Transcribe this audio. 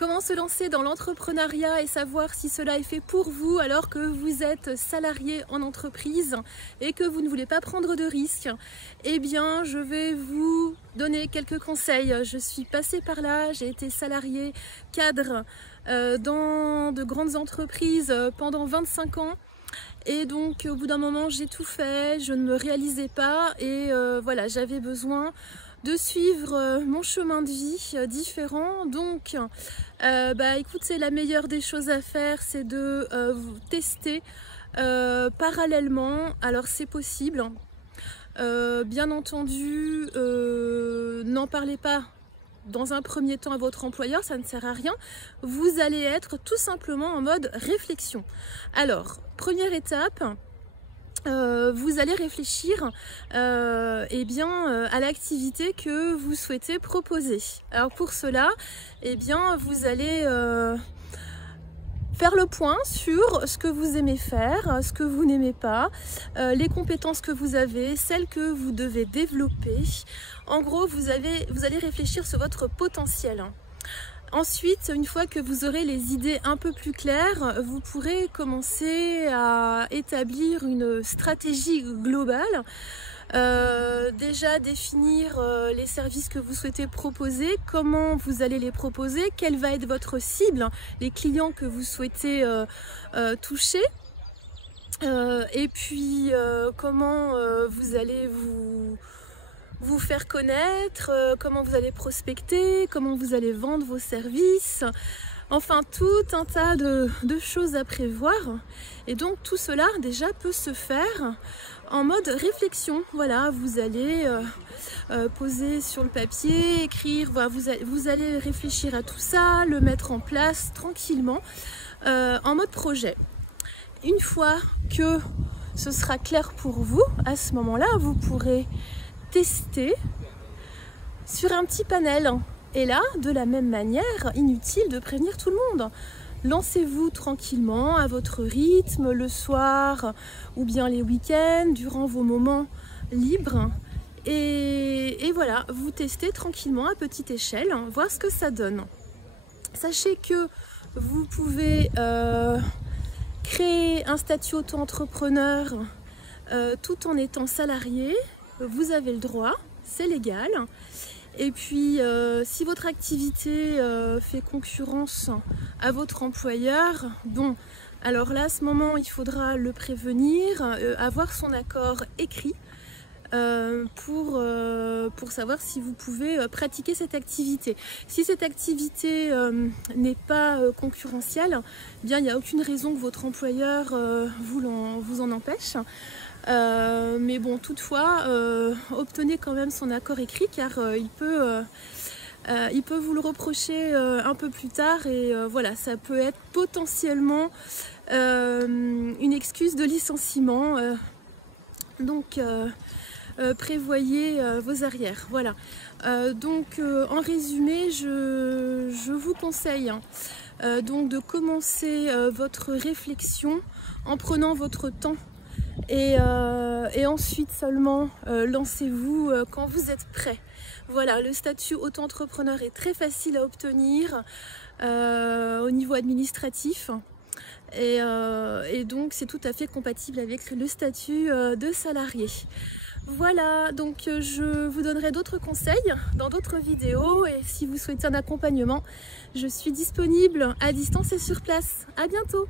Comment se lancer dans l'entrepreneuriat et savoir si cela est fait pour vous alors que vous êtes salarié en entreprise et que vous ne voulez pas prendre de risques? Eh bien, je vais vous donner quelques conseils. Je suis passée par là, j'ai été salariée cadre dans de grandes entreprises pendant 25 ans. Et donc au bout d'un moment j'ai tout fait, je ne me réalisais pas et voilà, j'avais besoin de suivre mon chemin de vie différent. Donc écoutez, la meilleure des choses à faire, c'est de vous tester parallèlement. Alors c'est possible, bien entendu, n'en parlez pas dans un premier temps à votre employeur, ça ne sert à rien. Vous allez être tout simplement en mode réflexion. Alors, première étape, vous allez réfléchir à l'activité que vous souhaitez proposer. Alors pour cela, vous allez faire le point sur ce que vous aimez faire, ce que vous n'aimez pas, les compétences que vous avez, celles que vous devez développer. En gros, vous allez réfléchir sur votre potentiel. Ensuite, une fois que vous aurez les idées un peu plus claires, vous pourrez commencer à établir une stratégie globale. Déjà définir les services que vous souhaitez proposer, comment vous allez les proposer, quelle va être votre cible, les clients que vous souhaitez toucher, et puis comment vous allez vous faire connaître, comment vous allez prospecter, comment vous allez vendre vos services, enfin tout un tas de choses à prévoir. Et donc tout cela déjà peut se faire en mode réflexion. Voilà, vous allez poser sur le papier, écrire, voilà, vous allez réfléchir à tout ça, le mettre en place tranquillement en mode projet. Une fois que ce sera clair pour vous, à ce moment-là, vous pourrez tester sur un petit panel. Et là, de la même manière, inutile de prévenir tout le monde. Lancez-vous tranquillement à votre rythme, le soir ou bien les week-ends, durant vos moments libres. Et voilà, vous testez tranquillement à petite échelle, voir ce que ça donne. Sachez que vous pouvez créer un statut auto-entrepreneur tout en étant salarié. Vous avez le droit, c'est légal. Et puis, si votre activité fait concurrence à votre employeur, bon, alors là, à ce moment, il faudra le prévenir, avoir son accord écrit pour savoir si vous pouvez pratiquer cette activité. Si cette activité n'est pas concurrentielle, eh bien, il n'y a aucune raison que votre employeur vous en empêche. Mais bon, toutefois, obtenez quand même son accord écrit car il peut vous le reprocher un peu plus tard et voilà, ça peut être potentiellement une excuse de licenciement. Donc prévoyez vos arrières. Voilà. En résumé, je vous conseille donc de commencer votre réflexion en prenant votre temps. Et ensuite seulement lancez-vous quand vous êtes prêt. Voilà, le statut auto-entrepreneur est très facile à obtenir au niveau administratif et donc c'est tout à fait compatible avec le statut de salarié. Voilà, donc je vous donnerai d'autres conseils dans d'autres vidéos et si vous souhaitez un accompagnement, je suis disponible à distance et sur place. À bientôt!